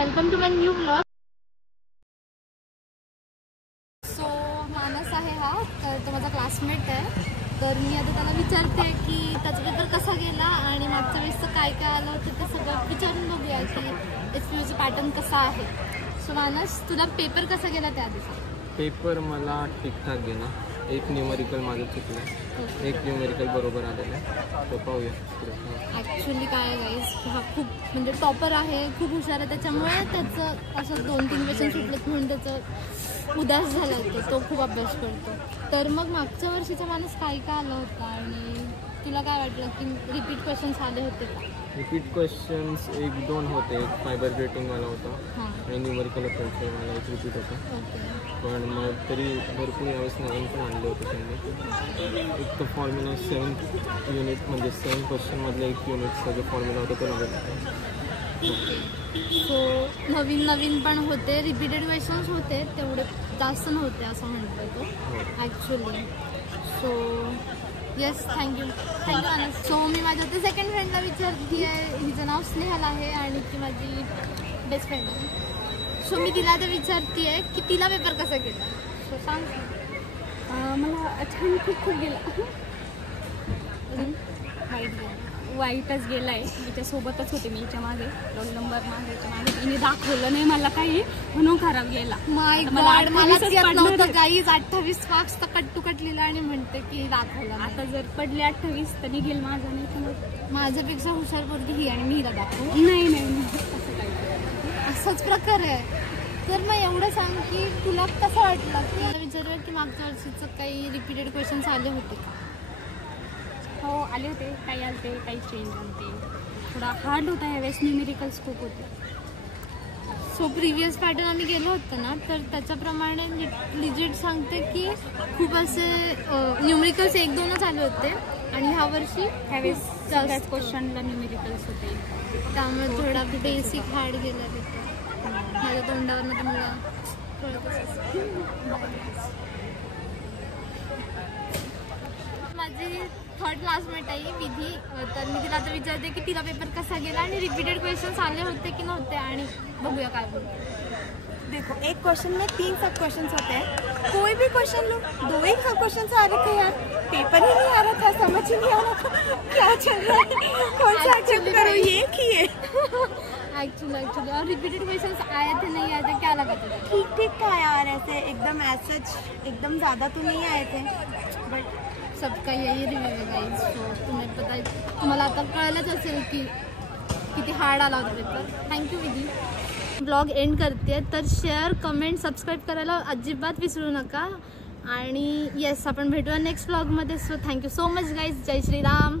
Welcome to my new vlog. So मानस आहे हा, तर तो माझा क्लासमेट आहे. तर मी आता त्याला विचारते की त्याचा पेपर कसा गेला आणि मागच्या वेळेसचं काय काय आलं होतं ते सगळं विचारून बघूया की HPUचा पॅटर्न कसा आहे. सो मानस, तुला पेपर कसा गेला त्या दिवशी? पेपर मला ठीकठाक गेला. एक न्यूमेरिकल माझं चुकलं, एक न्यूमेरिकल बरोबर आलेलं आहे. तर पाहूया. ॲक्च्युली काय आहे गाईज, हा खूप म्हणजे टॉपर आहे, खूप हुशार आहे. त्याच्यामुळे त्याचं असं 2-3 क्वेश्चन सुटलेत म्हणून त्याचं उदास झाला आहे. तो खूप अभ्यास करतो. तर मग मागच्या वर्षीचा माणूस काय काय आलं होता आणि तुला काय वाटलं की रिपीट क्वेश्चन्स आले होते का? रिपीट क्वेश्चन्स 1-2 होते. एक फायबर रेटिंग आला होता आणि न्यूमेरिकल अप्रोच मला एक रिपीट होता. पण मग तरी भरपूर यावेळेस नवीन पण आणले होते त्यांनी. एक तर फॉर्म्युला 7th युनिट म्हणजे 7 क्वेश्चनमधलं एक युनिट सगळं फॉर्म्युला होतं तो नवीन. सो नवीन पण होते, रिपीटेड क्वेश्चन्स होते, तेवढे जास्त नव्हते असं म्हणतो तो actually. So yes, thank you Anas. So मी माझ्या ते सेकंड फ्रेंडला विचारते आहे. हिचं नाव स्नेहल आहे आणि ती माझी बेस्ट फ्रेंड आहे. सो मी तिला ते विचारते आहे की तिला पेपर कसा गेला. सो सांग. मला छान खूप गेला. वाईट गेला. वाईटच गेला आहे. तिच्यासोबतच होते मी, हिच्या मागे रोल नंबर मागायच्या मागे. तिने दाखवलं नाही मला काही, म्हणून खराब गेला. माय गॉड, मलाच येत नव्हतं गाईज. 28 मार्क्स तर कट टू कट लिहिला आणि म्हणते की दाखवलं. आता जर पडले 28 तर निघेल माझा. नाही तर माझ्यापेक्षा हुशार पोरगी ही आणि मी हिला दाखवू? नाही असं काही. असाच प्रकार आहे. तर मग एवढं सांग की तुला कसं वाटलं की मला विचारूया की मागच्या वर्षीचं काही रिपीटेड क्वेश्चन्स आले होते का? हो, आले होते. काही आलते, काही चेंज आलते. थोडा हार्ड होता यावेळेस. न्यूमेरिकल्स खूप होते. सो प्रिव्हियस पॅटर्न आम्ही गेलो होतो ना, तर त्याच्याप्रमाणे लिजिट सांगते की खूप असे न्यूमेरिकल्स 1-2च आले होते आणि ह्या वर्षी ह्यावेळेस सगळ्याच क्वेश्चनला न्यूमेरिकल्स होते. त्यामुळे थोडा बेसिक हार्ड गेला तिथे. माझ्या तोंडावरनं तर मला माझी थर्ड क्लासमेट आहे विधी. तर मी तिला आता विचारते की तिला पेपर कसा गेला आणि रिपीटेड क्वेश्चन्स आले होते की नव्हते आणि बघूया काय बोलते. देखो, एक क्वेश्चन में 3 सब क्वेश्चन होते हैं. कोई भी क्वेश्चन लो, 2 ही सब क्वेश्चन आ रहे थे यार. पेपर ही नहीं आ रहा था, समझ ही नहीं आ रहा था क्या चल रहा है, कौन सा अटेम्प्ट करो, ये किए. एक्चुअली और रिपीटेड क्वेश्चंस आए थे नहीं आए थे, क्या लगा था? ठीक था यार, ऐसे एकदम सच एकदम ज़्यादा तो नहीं आए थे, बट सबका यही रिव्ह्यू है गाइस. सो तुम्हें पता है, तुम्हाला आता कळलंच असेल की किती हार्ड आला होता पेपर. थँक्यू विधी. ब्लॉग एंड करते, तर शेअर, कमेंट, सबस्क्राईब करायला अजिबात विसरू नका. आणि येस, आपण भेटूया नेक्स्ट ब्लॉगमध्ये. So thank you so much guys. जय श्रीराम.